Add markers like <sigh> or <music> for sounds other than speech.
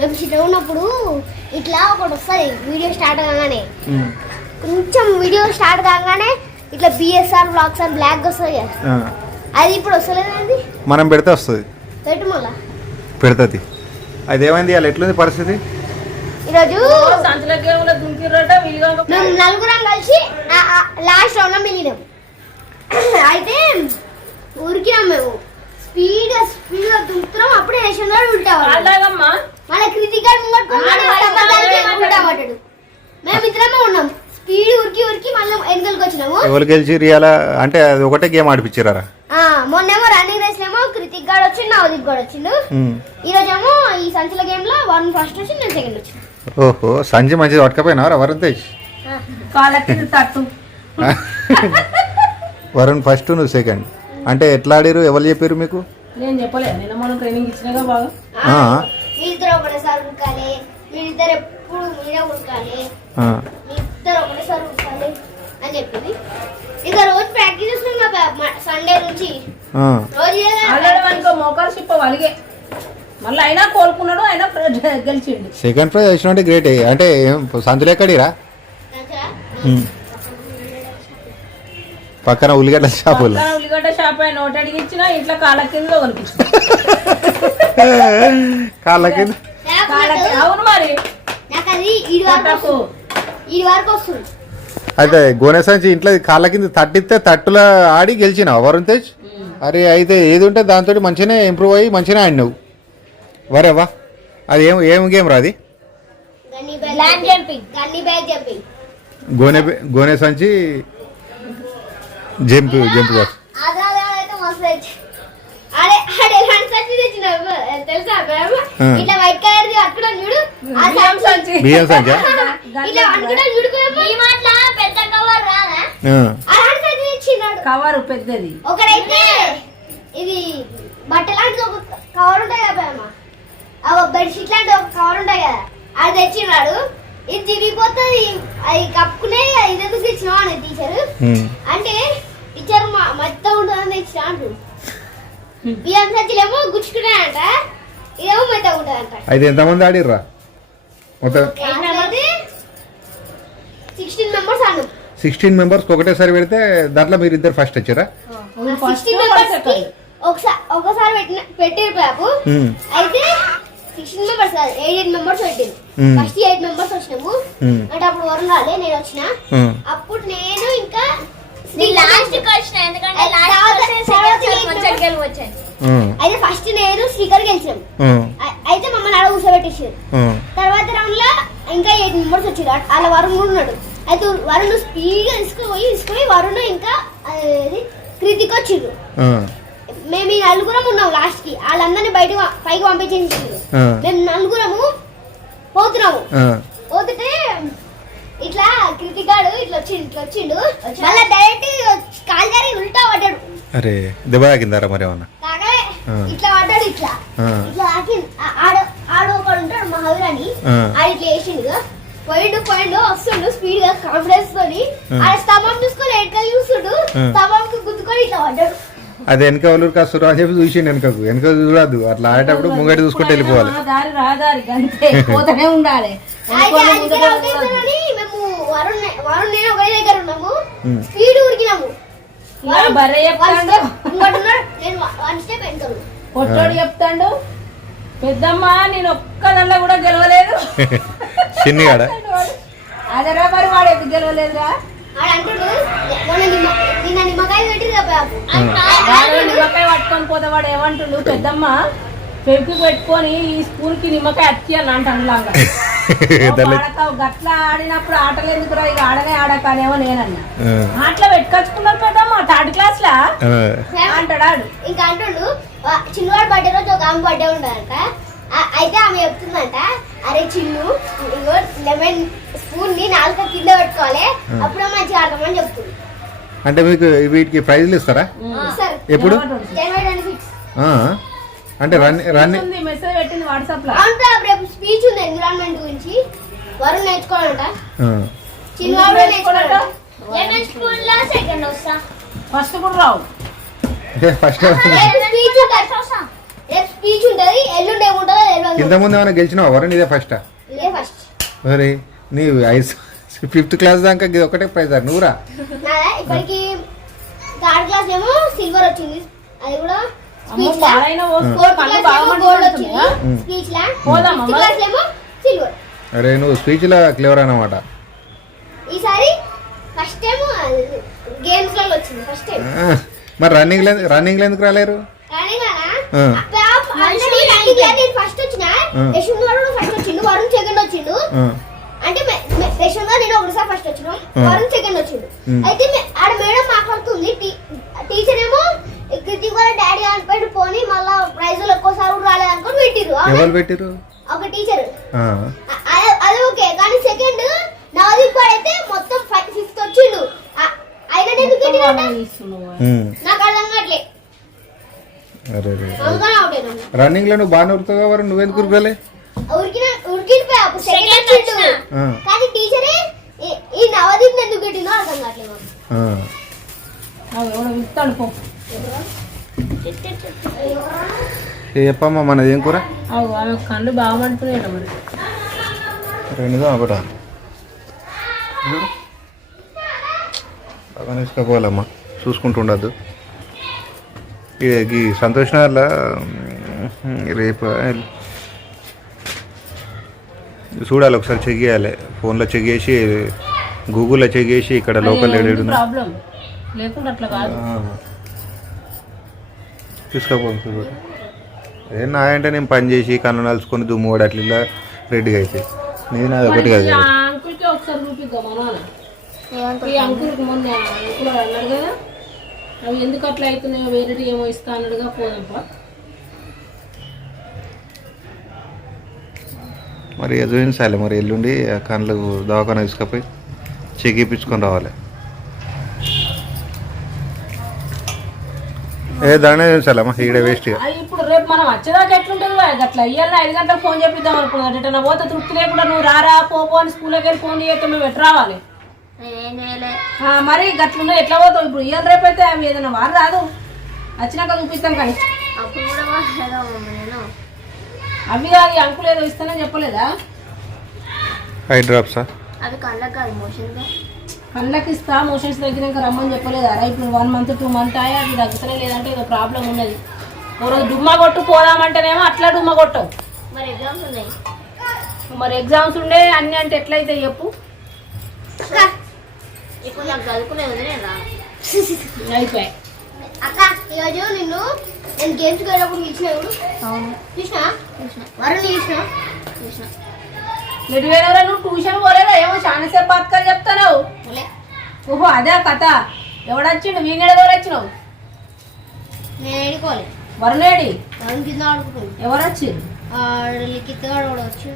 మేము చిన్న ఉన్నప్పుడు ఇట్లా ఒకటి వస్తుంది వీడియో స్టార్ట్ కాగానే. కొంచెం వీడియో స్టార్ట్ కాగానే ఇట్లా బిఎస్ఆర్ బ్లాగ్స్ అని బ్లాక్ వస్తుంది కదా. ఆ. అది ఇప్పుడు వస్తలేదు మనం పెడితే వస్తుంది. పెట్టు మళ్ళా. పెడుతుంది. అది ఏమైంది? అలా ఎట్లుంది పరిస్థితి? ఈరోజు మేము నలుగురం కలిసి లాస్ట్ రౌండ్ మిగిలినాం. అయితే ఊరికినాం మేము. స్పీడ్ స్పీడ్గా దుంకుతున్నాం అప్పుడే గారు ఉల్టా. అలాగమ్మా. మన ఉల్టా పడ్డాడు. మేము ఇద్దరమే ఉన్నాం. స్పీడ్ ఉరికి ఉరికి మళ్ళీ వెనుకలకి వచ్చినాము. ఎవరు గెలిచి రియాలా అంటే అది ఒకటే గేమ్ ఆడిపించారా ఆ, మొన్నేమో రన్నింగ్ రేస్ ఏమో కృతిక్ గాడు వచ్చిండు నవదీప్ గాడు వచ్చిండు. ఈ రోజేమో ఈ సంచుల గేమ్లో వన్ ఫస్ట్ వచ్చి నేను సెకండ్ వచ్చిన ఓహో సంజయ్ మంచిది పట్టుకపోయినా వరుణ్ తేజ్? కాళ్ళకి తట్టు. <laughs> వరుణ్ ఫస్ట్ నువ్వు సెకండ్. అంటే ఎట్లా ఆడిరు? ఎవరు చెప్పారు మీకు? నేను చెప్పలే. నిన్న మనం ట్రైనింగ్ ఇచ్చినాగా బాగా. ఆ. మీరిద్దరు ఒకటేసారి ఉరకాలి. మీరిద్దరు ఎప్పుడు మీరే ఉరకాలి. ఆ. మీరిద్దరు ఒకటేసారి ఉరకాలి అని చెప్పింది. ఇక రోజు ప్రాక్టీస్ చేస్తున్నాం సండే నుంచి. ఆ. రోజు చేయాలి. ఆల్రెడీ మనకు మోకాలు చిప్ప వలిగే. మళ్ళీ అయినా కోలుకున్నాడు అయినా గెలిచిండు. సెకండ్ ప్రైజ్ వచ్చినట్టే గ్రేట్ అంటే ఏం సందులు ఎక్కడిరా? పక్కన ఉల్లిగడ్డ షాపులు పక్కన ఉల్లిగడ్డ షాప్ నోటి అడిగి ఇచ్చిన ఇంట్లో కాళ్ళ కింద కాళ్ళ కింద? అవును మరి. అయితే గోనె సంచి ఇంట్లో కాళ్ళ కింద తట్టిస్తే తట్టుల ఆడి గెలిచిన వరుణ్ తేజ్? అరే అయితే ఏది ఉంటే దాంతో మంచిగానే ఇంప్రూవ్ అయ్యి మంచిగానే ఆడినావు. వరేవా అది ఏం ఏం గేమ్ రా అది? Gunny bag jumping gunny bag jumping గోనె గోనె సంచి జంప్ జంప్ బాక్స్. బియ్యం పెద్ద కవర్ పెద్దది. ఒకడైతే ఇది బట్ట లాంటిది ఒక కవర్ ఉంటాయి కదా అమ్మ? ఆ బెడ్షీట్ లాంటి ఒక కవర్ ఉంటాయి కదా అది తెచ్చినాడు. ఇది తిరిగిపోతుంది. అది కప్పుకునే ఇది ఎందుకు తెచ్చినావు అని టీచర్. అంటే టీచర్ మొత్తం ఉంటుందని తెచ్చిన అంటు. బియ్యం సంచులేమో గుచ్చుకున్నాయంట ఇదేమో మెత్తగా ఉంటుందంట. అయితే ఎంతమంది ఆడిర్రా? మొత్తం సిక్స్టీన్ మెంబర్స్? అన్నాం సిక్స్టీన్ మెంబర్స్ ఒకటేసారి పెడితే దాంట్లో మీరు ఇద్దరు ఫస్ట్ వచ్చారా ఫస్ట్ సిక్స్టీన్ మెంబర్స్ ఒకసారి ఒకసారి పెట్టిన పెట్టారు బాబు. అయితే సిక్స్టీన్ మెంబర్స్ కాదు ఎయిట్ మెంబర్స్ పెట్టారు. ఫస్ట్ ఎయిట్ మెంబర్స్ వచ్చినాము. అంటే అప్పుడు వరుణ్ రాలే నేను వచ్చిన. అప్పుడు నేను ఉమ్. అయితే ఫస్ట్ నేను శ్రీకర్ గెలిచాం ఉమ్. అ- అయితే మమ్మల్ని అలా కూర్చోబెట్టేసారు. తర్వాత రౌండ్లో ఇంకా ఎయిట్ మెంబర్స్ వచ్చారు అలా వరుణ్ కూడా ఉన్నాడు అయితే వరుణ్ స్పీడ్గా తీసుకుపోయి తీసుకుపోయి వరుణ్ ఇంకా కృతిక్ ఉమ్. మేము ఈ నలుగురం ఉన్నాం లాస్ట్కి వాళ్ళందరినీ బయట పైకి పంపించేసి ఆ. మేము నలుగురము పోతున్నాము. పోతుంటే ఇట్లా కృతికాడు ఇట్లా వచ్చిండు ఇట్లా వచ్చిండు మళ్ళీ డైరెక్ట్ కాల్ జారి ఉల్టా పడ్డాడు అరే దెబ్బ తాకిందారా మరి ఏమన్నా? కాకలే ఆ. ఇట్లా పడ్డాడు ఇట్లా. ఆ. ఇట్లా తాకి ఆడ ఆడ ఒకడు ఉంటాడు మహావీర్ అని ఆ. ఆడ ఇట్లా వేసిండు పోయిండు పోయిండు వస్తుండు స్పీడ్గా కాన్ఫిడెన్స్ తోని. ఆ. ఆడ స్తంభం చూసుకొని ఎడకలు చూస్తుండు. ఆ. స్తంభంకి గుద్దుకొని ఇట్లా పడ్డాడు. అది వెనక వాళ్ళు కస్తురు అని చెప్పి చూసిండు వెనకకు. వెనక చూడద్దు. అట్లా ఆడేటప్పుడు ముంగటి చూసుకుంటూ వెళ్ళిపోవాలి. ఆ దారి రాదారి అంతే <laughs> పోతూనే ఉండాలి. అయితే అనుకోని అందుకే ముందుకు అవుట్ అవుతానని మేము వరుణ్ వరుణ్ నేను ఒకటే దగ్గర ఉన్నాము. స్పీడ్ ఉరికినాము పొట్టోడు చెప్తాడు. పెద్దమ్మ నేను ఒక్కదల్లా కూడా గెలవలేదు. చిన్నిగాడ అదరా మరి వాడు ఎందుకు గెలవలేదురా నిమ్మకాయ పట్టుకొని పోతే వాడు ఏమంటుండు? పెద్దమ్మ పెంపి పెట్టుకొని ఈ స్పూన్కి నిమ్మకాయ అంటాను లాగా. దానిలో ఆడక గట్లా ఆడినప్పుడు ఆటలు ఎందుకురా? ఇక ఆడనే ఆడకనేమో నేనన్నా. ఆటలో పెట్టుకొచ్చుకున్నారు పెద్దమ్మ థర్డ్ క్లాస్ లా. అంటాడు ఆడు. ఇంకా అంటుండు చిన్నవాడు బర్త్డే రోజు ఒక ఆమె బర్త్డే ఉండదంట ఆ- అయితే ఆమె చెప్తుందంట అరే చిన్ను ఇగో లెమన్ స్పూన్ని నాలుక కింద పెట్టుకోవాలి. అప్పుడు మంచిగా ఆడమని చెప్తుంది. అంటే మీకు వీటికి ప్రైజ్లు ఇస్తారా? సార్. ఎప్పుడు? జనవరి ట్వంటీ సిక్స్. ఆ. అంటే రన్ రన్ మెసేజ్ పెట్టింది వాట్సాప్లో. రేపు రేపు స్పీచ్ ఉంది ఎన్విరాన్మెంట్ గురించి. వరుణ్ నేర్చుకోవాలంట. ఆ. చిన్నవాడు నేర్చుకోవాలంట? స్పూన్లో సెకండ్ వస్తా. ఫస్ట్ కూడా రావు. అంటే ఫస్ట్ స్పీచ్ ఉంది రేపు స్పీచ్ ఉంటది ఎల్లుండి ఏముంటుందో తెలియదు ఇంత ముందు ఏమైనా గెలిచినావా? వరుణ్ ఇదే ఫస్ట్ ఇదే ఫస్ట్ మరి నీ ఐస్ ఫిఫ్త్ క్లాస్ దాకా ఇది ఒకటే ప్రైజ్ నువ్వురా? ఇప్పటికి థర్డ్ క్లాస్ ఏమో సిల్వర్ వచ్చింది. అది కూడా స్పీచ్ లా? ఏమో గోల్డ్ వచ్చింది? మండుతున్నాయా? స్పీచ్ లా? అరే నువ్వు క్లియర్ అన్నమాట. ఈసారి ఫస్ట్ టైం గేమ్స్లో వచ్చింది ఫస్ట్ టైం మరి రన్నింగ్ రన్నింగ్ ఎందుకు రాలేరు? లో నేను ఫస్ట్ వచ్చిన. యశ్వంత్ గారు ఫస్ట్ వచ్చిండు వరుణ్ సెకండ్ వచ్చిండు. అంటే యశ్వంత్ గారు నేను ఒకసారి ఫస్ట్ వచ్చినాం. వరుణ్ సెకండ్ వచ్చిండు. అయితే ఆడ మేడం మాట్లాడుతుంది టీచర్ ఏమో కృతిక్ వాళ్ళ డాడీ అనిపోయి పోని మళ్ళా ప్రైజులు ఒక్కోసారి కూడా రాలేదు అనుకొని పెట్టిరు? ఎవరు పెట్టిరు ఒక టీచర్ ఆ, అది ఓకే కానీ సెకండ్ నవదీప్ గారు అయితే మొత్తం వచ్చిండు. ఎందుకు పెట్టిరంట ఇస్తున్నావు ఉమ్, నాకు అర్థం కావట్లే. అరే రే అందుకని అవుట్ అయినాను రన్నింగ్లో నువ్వు బాగానే ఉరుకుతావు వరుణ్ నువ్వెందుకు ఉరకలే? ఉరికిన ఉరికిపోయా అప్పుడు సెకండ్ వచ్చిండు. కానీ టీచరే ఈ- ఈ నవదీప్ ఎందుకు పెట్టిందో అర్థం కావట్లేదు చెప్పమ్మా మనది ఏం కూర? కళ్ళు బాగా మండుతున్నాయి మరి రెండుగా ఒకటా బాగా తీసుకుపోవాలమ్మా చూసుకుంటుండద్దు ఈ సంతోష్ నగర్లో రేపు చూడాలి ఒకసారి చెక్ చేయాలి. ఫోన్లో చెక్ చేసి గూగుల్లో చెక్ చేసి ఇక్కడ లోకల్ లేకుండా అట్లా కాదు. తీసుకోపో ఏ నా అంటే నేను పని చేసి కన్ను నలుచుకొని దుమ్ము కూడా అట్లా ఇలా రెడీగా అయితే నేను అది ఒకటి కాదు. అవి ఎందుకు అట్లా అవుతున్నాయో వేరే ఏమో ఇస్తా పోదాంపా మరి అది చూపించాలి మరి ఎల్లుండి కళ్ళు దవాఖాన తీసుకపోయి చెక్ ఇప్పించుకొని రావాలి. ఏ దానే చూపించాలమ్మా ఈడ వేస్ట్ అది ఇప్పుడు రేపు మనం వచ్చేదాకా ఎట్లుంటుంది? అట్లా. ఇయ్యాల ఐదు గంటలకు ఫోన్ చేపిద్దాం అనుకున్నాం. ఎటన్నా పోతే తృప్తి లేకుండా నువ్వు రారా పో పో అని స్కూల్కి వెళ్ళి ఫోన్ చేస్తే మేము ఎట్లా రావాలి? మరి గట్లున్నా ఎట్లా పోతావు? ఇప్పుడు ఇయ్యాల రేపు అయితే అవి ఏదైనా వారు రాదు. వచ్చినాక చూపిస్తాం కానీ. అవి కాదు అంకుల్ ఏదో ఇస్తానని చెప్పలేదా? ఫైవ్ డ్రాప్సా కాదు మోషన్గా కళ్ళకి ఇస్తా మోషన్స్ తగ్గినాక రమ్మని చెప్పలేదా రా ఇప్పుడు వన్ మంత్ టూ మంత్ అయ్యి అది తగ్గుతలే లేదంటే ఏదో ప్రాబ్లం ఉన్నది. ఓ రోజు డుమ్మా కొట్టు పోదామంటేనేమో అట్లా డుమ్మా కొట్టవు. మరి ఎగ్జామ్స్ ఉన్నాయి? మరి ఎగ్జామ్స్ ఉండే అన్ని అంటే ఎట్లయితే చెప్పు. ఇప్పుడు నాకు నేను అయిపోయాయి అక్క ఈరోజు నిన్ను నేను చూసిన వరుణ్ చూసినా చూసిన ఎటు నువ్వు ట్యూషన్ పోలేదా? ఏమో చాలా సేపు బతకాలు చెప్తావు లే ఓహో అదే కథ. ఎవడొచ్చిండు? వీణెడ ఎవరు వచ్చినావు నేను ఏడుకోవాలి వరుణేడి వరుణ్ కింద ఎవరు లిఖిత్ కూడా వచ్చి